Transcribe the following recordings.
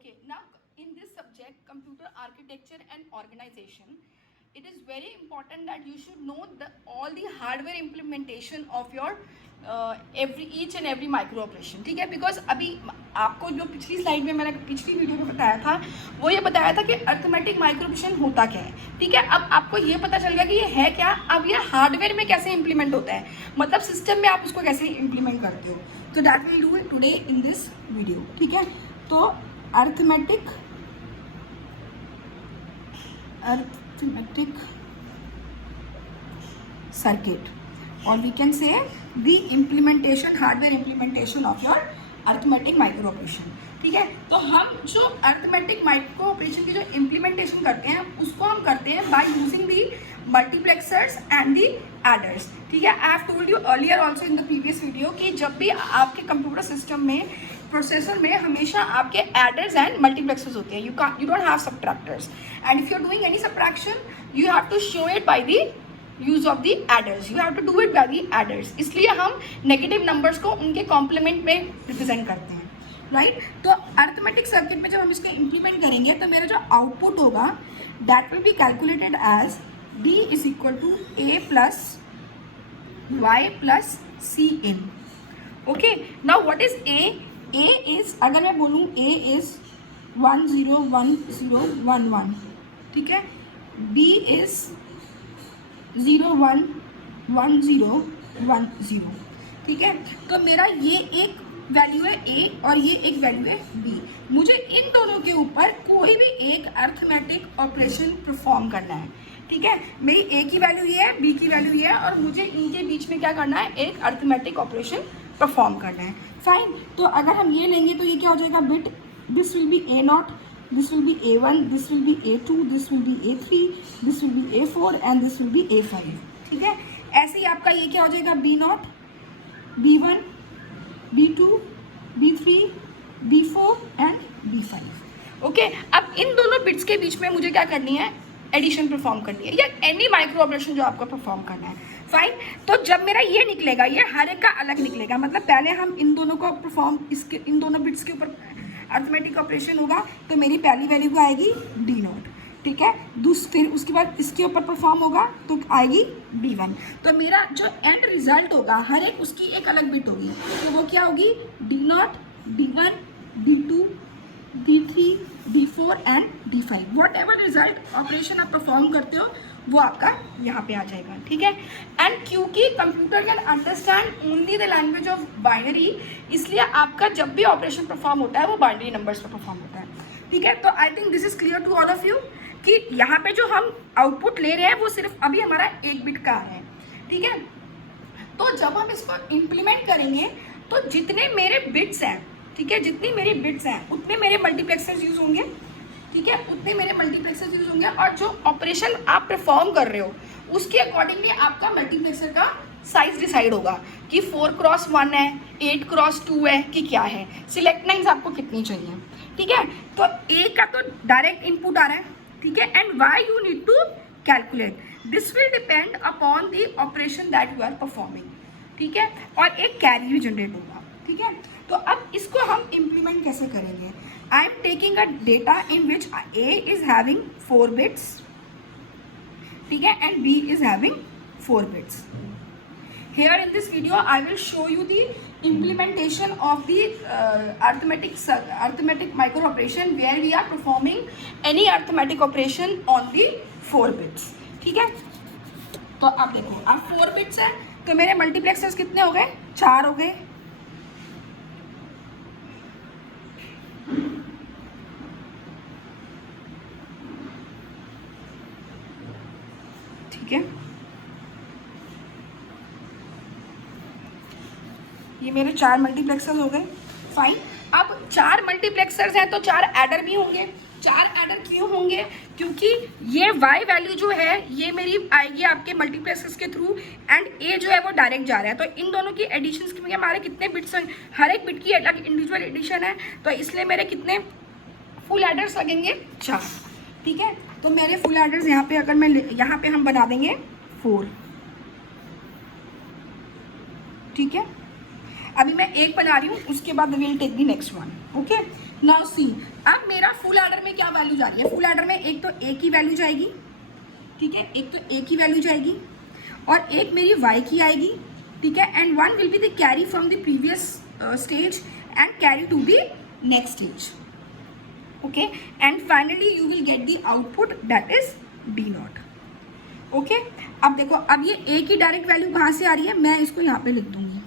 Okay, now in this subject, computer architecture and organization, it is very important that you should know all the hardware implementation of your each and every micro operation. ठीक है, because अभी आपको जो पिछली slide में मैंने पिछली video में बताया था वो ये बताया था कि अर्थमेटिक माइक्रो ऑपरेशन होता क्या है. ठीक है, अब आपको ये पता चल गया कि ये है क्या. अब ये हार्डवेयर में कैसे इंप्लीमेंट होता है, मतलब सिस्टम में आप उसको कैसे इंप्लीमेंट करते हो. तो that will do it today in this video. ठीक है, तो arithmetic circuit, or we can say the implementation, hardware implementation of your arithmetic micro operation. ठीक है, तो हम जो अर्थमेटिक माइक्रो ऑपरेशन की जो इम्प्लीमेंटेशन करते हैं उसको हम करते हैं by using the multiplexers and the aiders. ठीक है, I have told you earlier also in the previous video कि जब भी आपके कंप्यूटर सिस्टम में प्रोसेसर में हमेशा आपके एडर्स एंड मल्टीप्लेक्सर्स होते हैं. You don't have subtractors, and if you are doing any subtraction you have to show it by the use of the adders. You have to do it by the adders. इसलिए हम negative numbers को उनके complement में represent करते हैं. Right, तो arithmetic circuit में जब हम इसको इम्प्लीमेंट करेंगे तो मेरा जो आउटपुट होगा that will be calculated as d is equal to a plus y plus C in. Okay, now what is a? a is, अगर मैं बोलूँ a इज 1 0 1 0 1 1. ठीक है, b इज 0 1 1 0 1 0. ठीक है, तो मेरा ये एक वैल्यू है a और ये एक वैल्यू है b. मुझे इन दोनों के ऊपर कोई भी एक अर्थमेटिक ऑपरेशन परफॉर्म करना है. ठीक है, मेरी a की वैल्यू ये है, b की वैल्यू ये है, और मुझे इनके बीच में क्या करना है, एक अर्थमेटिक ऑपरेशन परफॉर्म करना है. फाइन, तो अगर हम ये लेंगे तो ये क्या हो जाएगा, bit this will B a0, this will B a1, this will B a2, this will B a3, this will B a4 and this will B a5. ठीक है, ऐसे ही आपका ये क्या हो जाएगा, b0, b1, b2, b3, b4 and b5. Okay, अब इन दोनों बिट्स के बीच में मुझे क्या करनी है, एडिशन परफॉर्म करनी है, या एनी माइक्रो ऑपरेशन जो आपको परफॉर्म करना है. फाइन, तो जब मेरा ये निकलेगा, ये हर एक का अलग निकलेगा, मतलब पहले हम इन दोनों को परफॉर्म, इसके इन दोनों बिट्स के ऊपर अर्थमेटिक ऑपरेशन होगा तो मेरी पहली वैल्यू को आएगी d0. ठीक है, फिर उसके बाद इसके ऊपर परफॉर्म होगा तो आएगी b1. तो मेरा जो एंड रिजल्ट होगा हर एक उसकी एक अलग बिट होगी, तो वो क्या होगी, d0, d1, d2, d3, d4 and d5. What ever result operation आप परफॉर्म करते हो वो आपका यहाँ पे आ जाएगा. ठीक है, एंड क्योंकि computer can understand only the language of binary, इसलिए आपका जब भी ऑपरेशन परफॉर्म होता है वो बाइनरी नंबर्स पर परफॉर्म होता है. ठीक है, तो I think this is clear to all of you कि यहाँ पे जो हम आउटपुट ले रहे हैं वो सिर्फ अभी हमारा एक बिट का है. ठीक है, तो जब हम इसको इम्प्लीमेंट करेंगे तो जितने मेरे बिट्स हैं, ठीक है, जितनी मेरी बिट्स हैं उतने मेरे मल्टीप्लेक्सर्स यूज़ होंगे. ठीक है, उतने मेरे मल्टीप्लेक्सर्स यूज़ होंगे, और जो ऑपरेशन आप परफॉर्म कर रहे हो उसके अकॉर्डिंगली आपका मल्टीप्लेक्सर का साइज डिसाइड होगा कि 4x1 है, 8x2 है, कि क्या है, सिलेक्ट लाइन्स आपको कितनी चाहिए. ठीक है, तो ए का तो डायरेक्ट इनपुट आ रहा है. ठीक है, and why you need to calculate, this will depend upon the operation that you are performing. ठीक है, और एक कैरी भी जनरेट होगा. ठीक है, तो अब इसको हम इम्प्लीमेंट कैसे करेंगे. I am taking a data in which A is having 4 bits. ठीक है, and B is having 4 bits. Here in this video I will show you the implementation of the arithmetic micro operation where we are performing any arithmetic operation on the 4 bits. ठीक है, तो अब देखो, अब 4 bits हैं तो मेरे multiplexers कितने हो गए, 4 हो गए. ठीक है, ये मेरे 4 मल्टीप्लेक्सर्स हो गए. फाइन, अब 4 मल्टीप्लेक्सर्स हैं तो 4 एडर भी होंगे. 4 एडर क्यों होंगे, क्योंकि ये y वैल्यू जो है ये मेरी आएगी आपके मल्टीप्लेक्सर्स के थ्रू, एंड a जो है वो डायरेक्ट जा रहा है. तो इन दोनों की एडिशंस के हमारे कितने बिट्स हैं, हर एक बिट की अलग इंडिविजुअल एडिशन है, तो इसलिए मेरे कितने फुल एडर्स लगेंगे, 4. ठीक है, तो मेरे फुल एडर्स यहाँ पे अगर मैं यहाँ पे हम बना देंगे 4. ठीक है, अभी मैं एक बना रही हूँ, उसके बाद will take the next one. Okay, now see, अब फुल एडर में क्या वैल्यू जा रही है, फुल एडर में एक तो ए की वैल्यू जाएगी, ठीक है, एक तो ए की वैल्यू जाएगी और एक मेरी वाई की आएगी, ठीक है, and one will be the carry from the previous stage and carry to the next stage, okay, and finally you will get the output that is B not, okay. अब देखो, अब ये ए की डायरेक्ट वैल्यू कहाँ से आ रही है, मैं इसको यहाँ पे लिख दूंगी।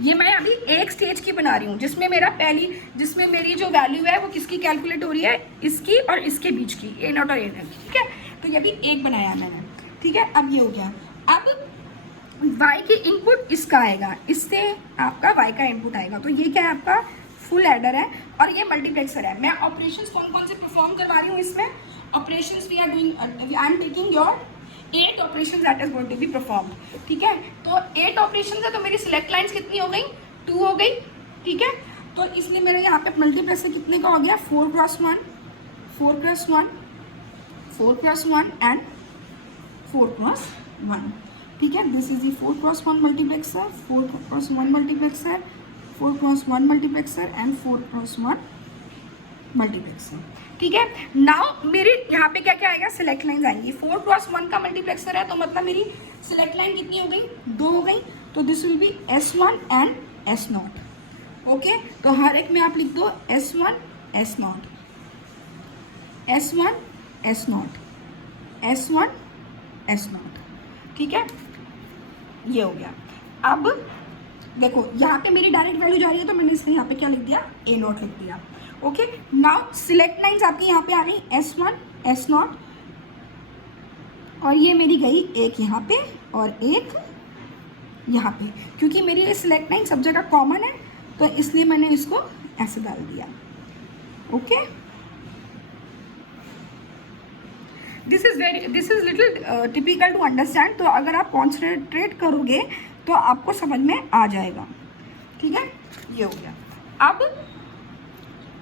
ये मैं अभी एक स्टेज की बना रही हूँ जिसमें मेरी जो वैल्यू है वो किसकी कैलकुलेट हो रही है, इसकी और इसके बीच की, ए नॉट और ए नॉट, ठीक है। तो ये भी एक बनाया मैंने, ठीक है। अब ये हो गया। अब वाई की इनपुट इसका आएगा, इससे आपका वाई का इनपुट आएगा। तो ये क्या है, आपका फुल एडर है और ये मल्टीप्लेक्सर है। मैं ऑपरेशंस कौन कौन से परफॉर्म करवा रही हूँ इसमें, operations we are doing, I am taking your 8 operations that is going to be performed, ठीक है। तो 8 ऑपरेशंस है, तो मेरी सिलेक्ट लाइन्स कितनी हो गई, 2 हो गई, ठीक है। तो इसलिए मेरे यहाँ पे मल्टीप्लेक्सर कितने का हो गया, 4 cross 1, 4 cross 1, 4 cross 1 and 4 cross 1, ठीक है। This is the 4 cross 1 multiplexer, 4 cross 1 multiplexer, 4 cross 1 multiplexer and 4 cross 1 multiplexer, ठीक है। नाउ मेरी यहाँ पे क्या क्या आएगा, सिलेक्ट लाइन्स आएंगी। 4 क्रॉस 1 का मल्टीप्लेक्सर है, तो मतलब मेरी सिलेक्ट लाइन कितनी हो गई, 2 हो गई। तो this will B S1 and S0, okay. तो हर एक में आप लिख दो S1 S0, S1 S0, S1 S0, ठीक है। ये हो गया। अब देखो, यहाँ पे मेरी डायरेक्ट वैल्यू जा रही है, तो मैंने इसलिए यहाँ पे क्या लिख दिया, A0 लिख दिया, ओके। नाउ सिलेक्ट लाइन्स आपकी यहाँ पे आ गई S1 S0, और ये मेरी गई एक यहाँ पे और एक यहाँ पे, क्योंकि मेरी ये सिलेक्ट लाइन सब जगह कॉमन है, तो इसलिए मैंने इसको ऐसे डाल दिया, okay. This is little typical to understand. तो अगर आप कॉन्सेंट्रेट करोगे तो आपको समझ में आ जाएगा, ठीक है। ये हो गया।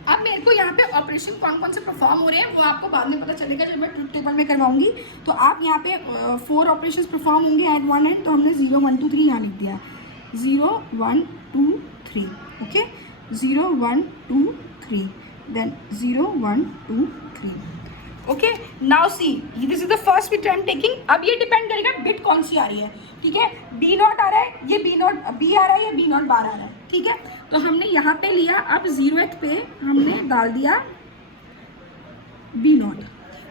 अब मेरे को यहाँ पे ऑपरेशन कौन कौन से परफॉर्म हो रहे हैं वो आपको बाद में पता चलेगा जब मैं ट्रुथ टेबल में करवाऊंगी। तो आप यहाँ पे 4 ऑपरेशंस परफॉर्म होंगे एट वन एंड, तो हमने 0 1 2 3 यहाँ लिख दिया, 0 1 2 3, okay, 0 1 2 3, then 0 1 2 3, okay. Now see, this is the first bit I am taking. अब ये डिपेंड करेगा बिट कौन सी आ रही है, ठीक है। B नॉट आ रहा है, ये B आ रहा है, या B नॉट बार आ रहा है, ठीक है। तो हमने यहाँ पे लिया, अब 0th पे हमने डाल दिया B नॉट,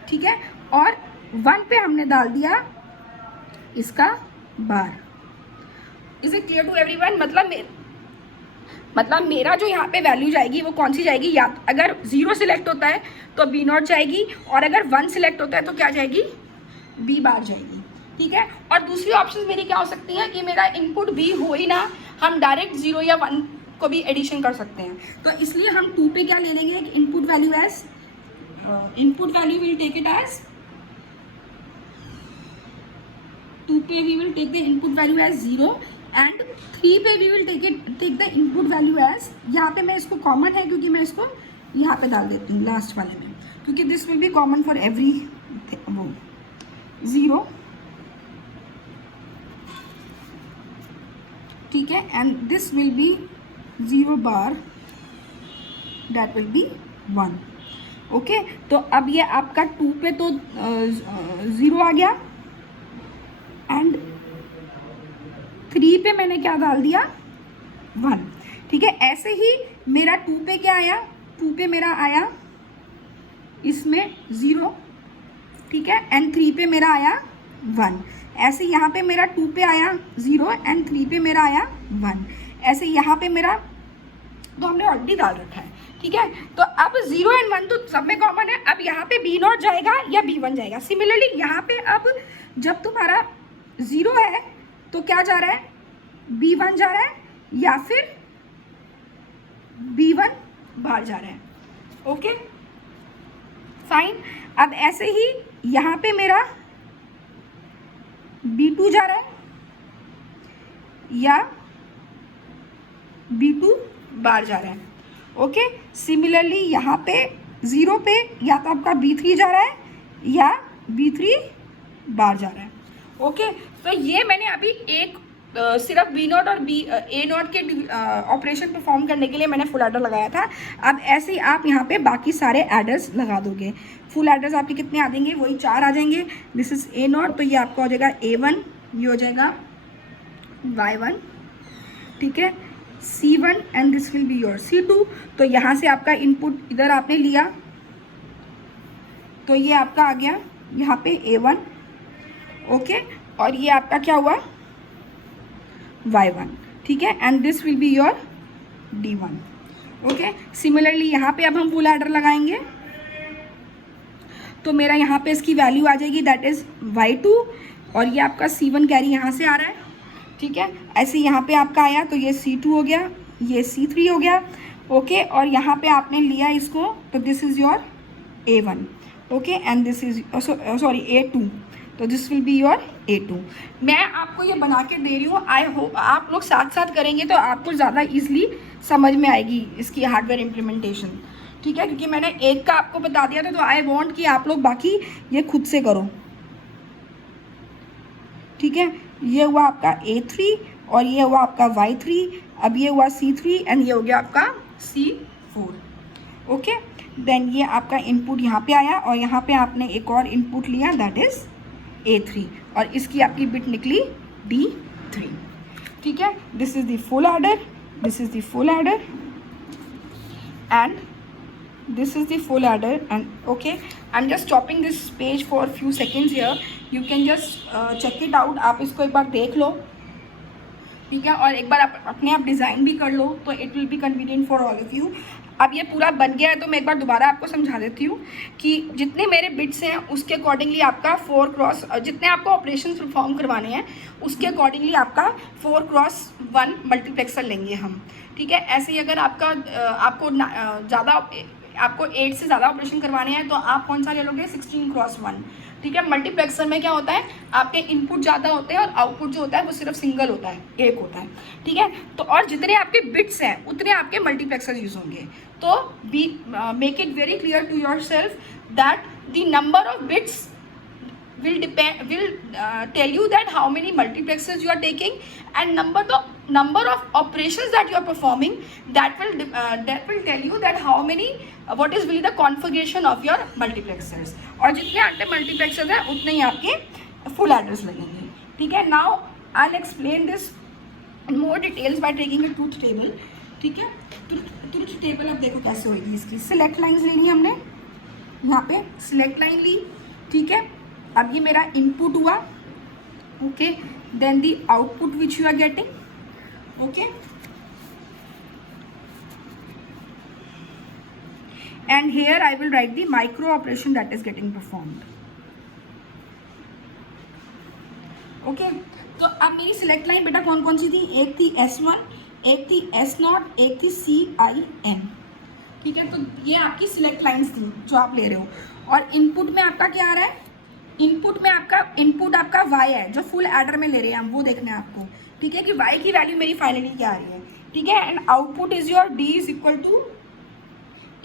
ठीक है, और 1 पे हमने डाल दिया इसका bar. Is it clear to everyone? मतलब मेरा जो यहाँ पे वैल्यू जाएगी वो कौन सी जाएगी, या अगर 0 सिलेक्ट होता है तो B नॉट जाएगी, और अगर 1 सिलेक्ट होता है तो क्या जाएगी, B बार जाएगी, ठीक है। और दूसरी ऑप्शन मेरी क्या हो सकती है कि मेरा इनपुट B हो ही ना, हम डायरेक्ट 0 या 1 को भी एडिशन कर सकते हैं। तो इसलिए हम 2 पे क्या ले लेंगे, एक input value as, input value will take it as 2 पे we will take the input value as 0 and 3 पे we will take the input value as, यहाँ पे मैं इसको कॉमन है क्योंकि मैं इसको यहाँ पे डाल देती हूँ लास्ट वाले में, क्योंकि this will B common for every वो 0, ठीक है, and this will be 0 bar, that will B 1, okay. तो अब ये आपका 2 पे तो 0 आ गया, एंड 3 पे मैंने क्या डाल दिया, 1, ठीक है। ऐसे ही मेरा 2 पे क्या आया, 2 पे मेरा आया इसमें 0, ठीक है, एंड 3 पे मेरा आया 1। ऐसे यहाँ पे मेरा 2 पे आया 0 एंड 3 पे मेरा आया 1। ऐसे यहाँ पे मेरा, तो हमने ऑलरेडी डाल रखा है, ठीक है। तो अब 0 एंड 1 तो सब में कॉमन है। अब यहाँ पे B नॉट जाएगा या B1 जाएगा। सिमिलरली यहाँ पे अब जब तुम्हारा 0 है तो क्या जा रहा है, B1 जा रहा है या फिर B1 बाहर जा रहा है, ओके फाइन। अब ऐसे ही यहाँ पे मेरा B2 जा रहा है या B2 बाहर जा रहा है, ओके। सिमिलरली यहाँ पे 0 पे या तो आपका B3 जा रहा है या B3 बाहर जा रहा है, ओके। तो ये मैंने अभी एक सिर्फ बी नॉट और ए नॉट के ऑपरेशन परफॉर्म करने के लिए मैंने फुल एडर लगाया था। अब ऐसे ही आप यहाँ पे बाकी सारे एडर्स लगा दोगे। फुल एडर्स आपके कितने आ जाएंगे, वही 4 आ जाएंगे। दिस इज ए नॉट, तो ये आपका हो जाएगा A1, ये हो जाएगा Y1, ठीक है, C1 and this will be your C2। तो यहाँ से आपका इनपुट इधर आपने लिया, तो ये आपका आ गया यहाँ पे A1, ओके, और ये आपका क्या हुआ Y1, ठीक है, and this will be your D1, okay. Similarly यहाँ पे अब हम फुल एडर लगाएंगे, तो मेरा यहाँ पे इसकी वैल्यू आ जाएगी, दैट इज़ Y2, और ये आपका C1 कैरी यहाँ से आ रहा है, ठीक है। ऐसे यहाँ पे आपका आया, तो ये C2 हो गया, ये C3 हो गया, ओके, और यहाँ पे आपने लिया इसको, तो this is your A1, okay, and this is sorry A2, तो this will be your A2। मैं आपको ये बना के दे रही हूँ, आई होप आप लोग साथ साथ करेंगे तो आपको ज़्यादा ईजिली समझ में आएगी इसकी हार्डवेयर इम्प्लीमेंटेशन, ठीक है, क्योंकि मैंने एक का आपको बता दिया था, तो आई वांट कि आप लोग बाकी ये खुद से करो, ठीक है। ये हुआ आपका A3 और ये हुआ आपका Y3, अब ये हुआ C3 एंड ये हो गया आपका C4, ओके। देन ये आपका इनपुट यहाँ पे आया और यहाँ पे आपने एक और इनपुट लिया, दैट इज़ A3, और इसकी आपकी बिट निकली D3, ठीक है। This is the full adder, this is the full adder and this is the full adder, and okay, I'm just stopping this page for a few seconds here, you can just check it out, आप इसको एक बार देख लो, ठीक है, और एक बार आप अपने आप डिज़ाइन भी कर लो, तो it will be convenient for all of you. अब ये पूरा बन गया है, तो मैं एक बार दोबारा आपको समझा देती हूँ कि जितने मेरे बिट्स हैं उसके अकॉर्डिंगली आपका 4x, जितने आपको ऑपरेशन परफॉर्म करवाने हैं उसके अकॉर्डिंगली आपका 4x1 मल्टीप्लेक्सर लेंगे हम, ठीक है। ऐसे ही अगर आपको ज़्यादा आपको 8 से ज़्यादा ऑपरेशन करवाने हैं तो आप कौन सा ले लोगे, 16x1, ठीक है। मल्टीप्लेक्सर में क्या होता है, आपके इनपुट ज़्यादा होते हैं और आउटपुट जो होता है वो सिर्फ सिंगल होता है, एक होता है, ठीक है। तो और जितने आपके बिट्स हैं उतने आपके मल्टीप्लेक्सर यूज़ होंगे। तो be make it very clear to yourself that the number of bits will tell you that how many multiplexers you are taking, and number of operations that you are performing, that will tell you that how many what is really the configuration of your multiplexers, और जितने आपके multiplexers हैं उतने ही आपके full adders लगेंगे, ठीक है। Now I'll explain this in more details by taking a truth table, ठीक है। truth table अब देखो कैसे होगी इसकी। select lines लेनी है हमने, यहाँ पे select line ली, ठीक है। अब ये मेरा इनपुट हुआ, okay, then the output which you are getting, okay, and here I will write the micro operation that is getting performed, okay. तो अब मेरी सिलेक्ट लाइन बेटा कौन कौन सी थी, एक थी S1, एक थी S0, एक थी CIN, ठीक है। तो ये आपकी सिलेक्ट लाइन्स थी जो आप ले रहे हो, और इनपुट में आपका क्या आ रहा है, इनपुट में आपका इनपुट आपका y है जो फुल एडर में ले रहे हैं हम, वो देखना है आपको, ठीक है, कि y की वैल्यू मेरी फाइनली क्या आ रही है, ठीक है। And output is your d is equal to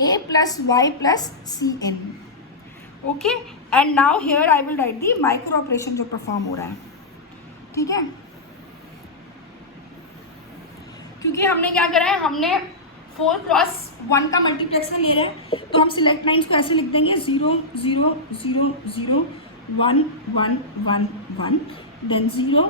a plus y plus CN, okay. And now here I will write the micro operation जो परफॉर्म हो रहा है, ठीक है। क्योंकि हमने क्या करा है, हमने 4x1 का मल्टीप्लेक्सर ले रहे हैं, तो हम सिलेक्ट लाइन्स को ऐसे लिख देंगे 0 0 0 0 1 1 1 1, देन 0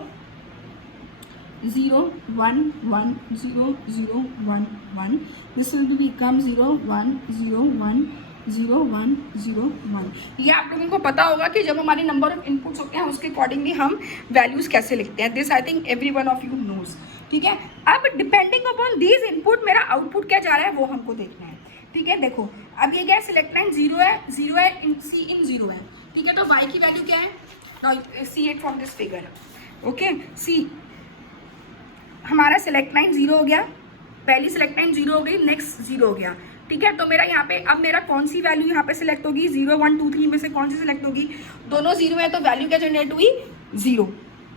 0 1 1 0 0 1 1, दिस विल बिकम 0 1 0 1 0 1 0 1। ये आप लोगों को पता होगा कि जब हमारे नंबर ऑफ इनपुट्स होते हैं उसके अकॉर्डिंगली हम वैल्यूज़ कैसे लिखते हैं, this I think every one of you knows, ठीक है। अब डिपेंडिंग अपॉन दीज इनपुट मेरा आउटपुट क्या जा रहा है वो हमको देखना है, ठीक है। देखो अब ये क्या है, सिलेक्ट लाइन 0 है, 0 है, CIN 0 है, ठीक है। तो y की वैल्यू क्या है, now see it from this figure, okay. See हमारा सिलेक्ट लाइन 0 हो गया, पहली सिलेक्ट लाइन 0 हो गई, नेक्स्ट 0 हो गया, ठीक है। तो मेरा यहाँ पे अब मेरा कौन सी वैल्यू यहाँ पे सिलेक्ट होगी, 0 1 2 3 में से कौन सी सिलेक्ट होगी, दोनों 0 है, तो वैल्यू क्या जनरेट हुई, 0,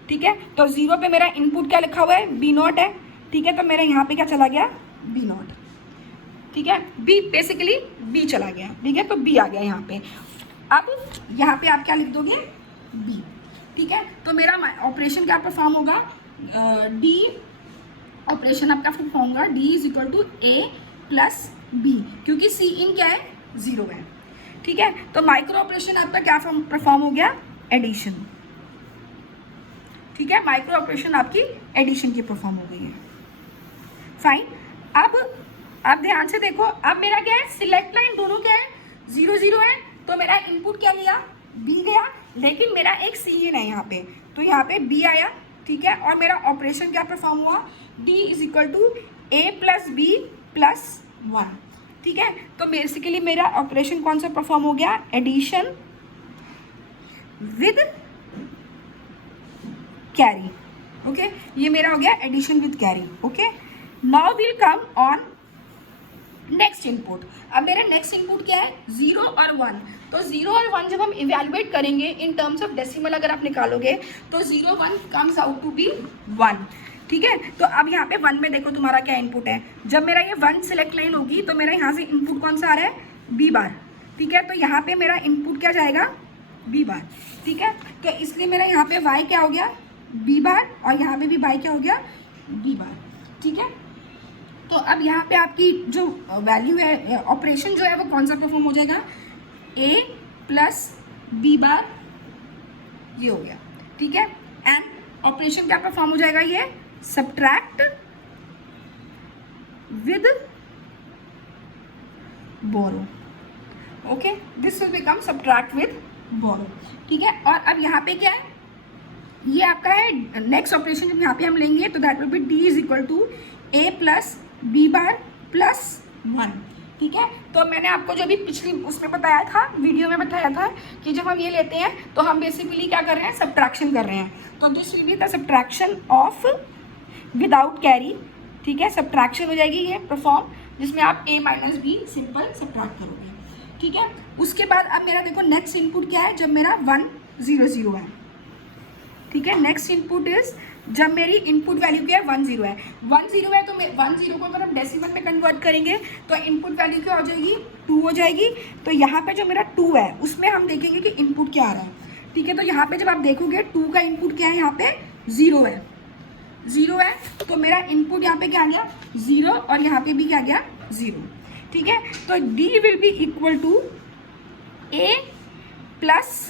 ठीक है। तो 0 पे मेरा इनपुट क्या लिखा हुआ है, B0 है, ठीक है। तो मेरा यहाँ पे क्या चला गया, B0, ठीक है, B बेसिकली B चला गया, ठीक है। तो B आ गया यहाँ पे। अब यहाँ पे आप क्या लिख दोगे, B, ठीक है। तो मेरा ऑपरेशन क्या परफॉर्म होगा, डी ऑपरेशन आपका परफॉर्म होगा, D is equal to A plus B, क्योंकि सी इन क्या है, 0 है। ठीक है, तो माइक्रो ऑपरेशन आपका क्या परफॉर्म हो गया, एडिशन। ठीक है, माइक्रो ऑपरेशन आपकी एडिशन की परफॉर्म हो गई है। फाइन, अब ध्यान से देखो, अब मेरा क्या है, सिलेक्ट लाइन दोनों क्या है, 0 0 है, तो मेरा इनपुट क्या लिया, बी गया, लेकिन मेरा एक सी इन है यहाँ पे, तो यहाँ पे बी आया। ठीक है, और मेरा ऑपरेशन क्या परफॉर्म हुआ, D is equal to A plus B plus 1। ठीक है, तो बेसिकली मेरा ऑपरेशन कौन सा परफॉर्म हो गया, एडिशन विद कैरी। ओके, ये मेरा हो गया addition with carry. Okay, now will come on next input. अब मेरा नेक्स्ट इनपुट क्या है, 0 और 1। तो 0 और 1 जब हम इवेल्युएट करेंगे इन टर्म्स ऑफ डेसिमल, अगर आप निकालोगे तो 0 1 कम्स आउट टू बी 1। ठीक है, तो अब यहाँ पे 1 में देखो तुम्हारा क्या इनपुट है, जब मेरा ये 1 सिलेक्ट लाइन होगी तो मेरा यहाँ से इनपुट कौन सा आ रहा है, बी बार। ठीक है, तो यहाँ पे मेरा इनपुट क्या जाएगा, बी बार। ठीक है, तो इसलिए मेरा यहाँ पे y क्या हो गया, बी बार, और यहाँ पे भी y क्या हो गया, बी बार। ठीक है, तो अब यहाँ पे आपकी जो वैल्यू है, ऑपरेशन जो है वो कौन सा परफॉर्म हो जाएगा, a प्लस बी बार, ये हो गया। ठीक है, एंड ऑपरेशन क्या परफॉर्म हो जाएगा, ये subtract with borrow. Okay, this will become subtract with borrow. ठीक है, और अब यहाँ पे क्या है, ये आपका है नेक्स्ट ऑपरेशन, जब यहाँ पे हम लेंगे तो that will be D is equal to A plus B bar plus 1। ठीक है, तो मैंने आपको जो भी पिछली उसमें बताया था, वीडियो में बताया था कि जब हम ये लेते हैं तो हम बेसिकली क्या कर रहे हैं, सब्ट्रैक्शन कर रहे हैं। तो this will be the subtraction of without carry. ठीक है, सब्ट्रैक्शन हो जाएगी ये परफॉर्म, जिसमें आप a minus B simple subtract करोगे। ठीक है, उसके बाद अब मेरा देखो नेक्स्ट इनपुट क्या है, जब मेरा 1 0 0 है। ठीक है, नेक्स्ट इनपुट इज जब मेरी इनपुट वैल्यू क्या है, 1 0 है। 1 0 है तो 1 0 को अगर हम डेसिमल में कन्वर्ट करेंगे तो इनपुट वैल्यू क्या हो जाएगी, 2 हो जाएगी। तो यहाँ पे जो मेरा 2 है उसमें हम देखेंगे कि इनपुट क्या आ रहा है। ठीक है, तो यहाँ पे जब आप देखोगे 2 का इनपुट क्या है, यहाँ पे 0 है, 0 है, तो मेरा इनपुट यहाँ पे क्या आ गया, 0, और यहाँ पे भी क्या गया, 0। ठीक है, तो D will be equal to A plus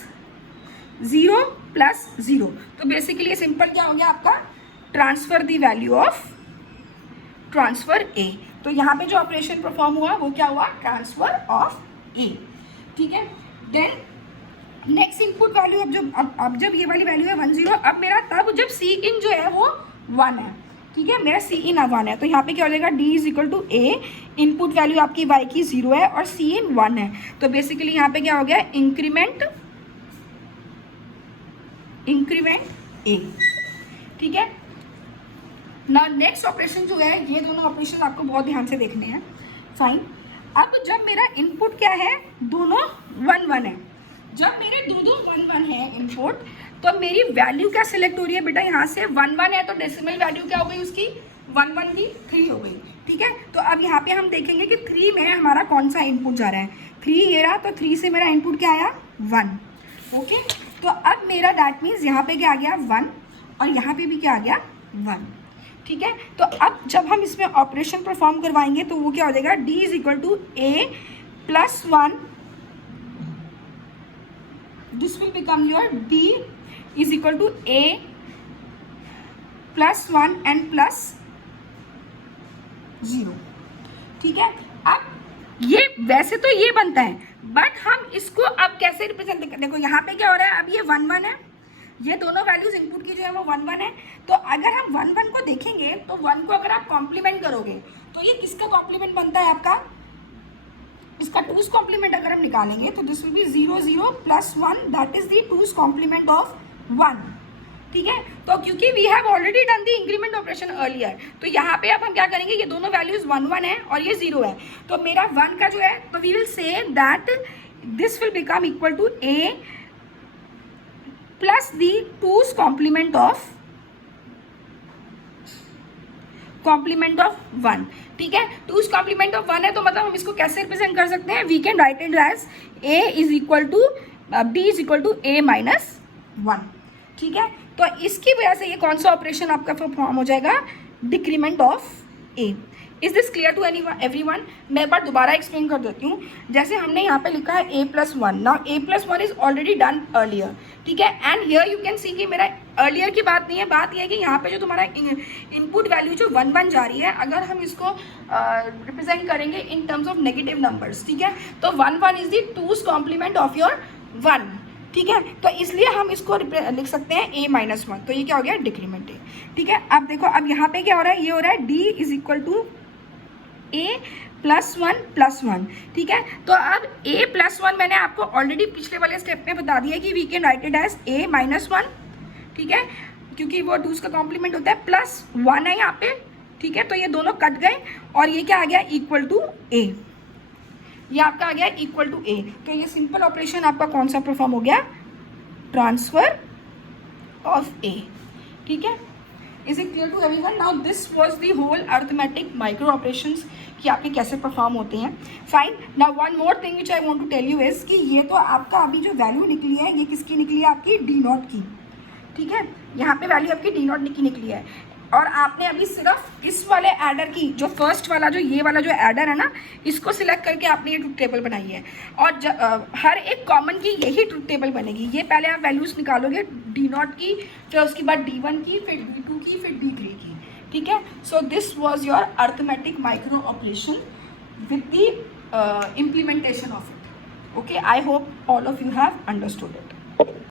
0 plus 0। तो बेसिकली सिंपल क्या हो गया आपका, transfer the value of transfer A। तो यहाँ पे जो ऑपरेशन परफॉर्म हुआ वो क्या हुआ, ट्रांसफर ऑफ A। ठीक है, देन नेक्स्ट इनपुट वैल्यू अब जब ये वाली वैल्यू है 1 0, अब मेरा तब जब सी इन जो है वो 1 है। ठीक है, मेरा सी इन 1 है, तो यहाँ पे क्या हो जाएगा, D is equal to A, input value आपकी y की 0 है और सी इन 1 है। तो बेसिकली यहाँ पे क्या हो गया, इंक्रीमेंट A। ठीक है, ना नेक्स्ट ऑपरेशन जो है, ये दोनों ऑपरेशन आपको बहुत ध्यान से देखने हैं। फाइन, अब जब मेरा इनपुट क्या है, दोनों 1 1 है, जब मेरे दोनों 1 1 है इनपुट, तो मेरी वैल्यू क्या सिलेक्ट हो रही है बेटा, यहाँ से 1 1 है तो डेसिमल वैल्यू क्या हो गई उसकी, 1 1 की 3 हो गई। ठीक है, तो अब यहाँ पे हम देखेंगे कि 3 में हमारा कौन सा इनपुट जा रहा है, 3 ये रहा, तो 3 से मेरा इनपुट क्या आया, 1। ओके, तो अब मेरा दैट मीन्स यहाँ पे क्या आ गया, 1, और यहाँ पे भी क्या आ गया, 1। ठीक है, तो अब जब हम इसमें ऑपरेशन परफॉर्म करवाएंगे तो वो क्या हो जाएगा, D is equal to A plus 1, this will become your D is equal to A plus 1 and plus 0। ठीक है, अब ये वैसे तो ये बनता है, बट हम इसको अब कैसे रिप्रेजेंट करें, देखो यहाँ पे क्या हो रहा है, अब ये 1 1 है, ये दोनों वैल्यूज इनपुट की जो है वो 1 1 है। तो अगर हम 1 1 को देखेंगे तो 1 को अगर आप कॉम्प्लीमेंट करोगे तो ये किसका कॉम्प्लीमेंट बनता है आपका, इसका 2's कॉम्प्लीमेंट अगर हम निकालेंगे तो this will be 0 0 plus 1, that is the 2's complement of 1। ठीक है, तो क्योंकि we have already done the increment operation earlier, तो यहाँ पे अब हम क्या करेंगे, ये दोनों वैल्यूज 1 1 है और ये 0 है, तो मेरा 1 का जो है, तो we will say that this will become equal to A plus the 2's complement of 1। ठीक है, 2's कॉम्प्लीमेंट ऑफ 1 है, तो मतलब हम इसको कैसे रिप्रेजेंट कर सकते हैं, we can write it as A is equal to D is equal to A minus 1। ठीक है, तो इसकी वजह से ये कौन सा ऑपरेशन आपका फॉर्म हो जाएगा, decrement of A. Is this clear to everyone? मैं एक बार दोबारा एक्सप्लेन कर देती हूँ। जैसे हमने यहाँ पे लिखा है a+1, now a+1 is already done earlier, ठीक है, and here you can see कि मेरा अर्लियर की बात नहीं है, बात यह है कि यहाँ पे जो तुम्हारा इनपुट वैल्यू जो 1 1 जा रही है, अगर हम इसको रिप्रेजेंट करेंगे in terms of negative numbers, ठीक है, तो 1 1 is the 2's complement of your 1, ठीक है, तो इसलिए हम इसको लिख सकते हैं a-1, तो ये क्या हो गया, डिक्रीमेंट ए, ठीक है। अब देखो, अब यहाँ पे क्या हो रहा है, ये हो रहा है d is equal to a+1+1, ठीक है। तो अब a+1 मैंने आपको ऑलरेडी पिछले वाले स्टेप में बता दिया कि we can write it as a-1, ठीक है, क्योंकि वो 2's का कॉम्प्लीमेंट होता है, +1 है यहाँ पे, ठीक है, तो ये दोनों कट गए और ये क्या आ गया, इक्वल टू a, ये आपका आ गया इक्वल टू a। तो ये सिंपल ऑपरेशन आपका कौन सा परफॉर्म हो गया, ट्रांसफर ऑफ a, ठीक है। Is it clear to everyone? Now this was the whole arithmetic micro operations कि आपके कैसे परफॉर्म होते हैं। Fine, now one more thing which I want to tell you is कि ये तो आपका अभी जो वैल्यू निकली है, ये किसकी निकली है, आपकी d0 की, ठीक है, यहाँ पे वैल्यू आपकी d0 की निकली है, और आपने अभी सिर्फ इस वाले एडर की, जो फर्स्ट वाला जो ये वाला जो एडर है ना, इसको सिलेक्ट करके आपने ये ट्रुथ टेबल बनाई है, और हर एक कॉमन की यही ट्रुथ टेबल बनेगी। ये पहले आप वैल्यूज निकालोगे d0 की, फिर उसके बाद d1 की, फिर d2 की, फिर d3 की, ठीक है। So this was your arithmetic micro operation with the implementation of it. Okay, I hope all of you have understood it.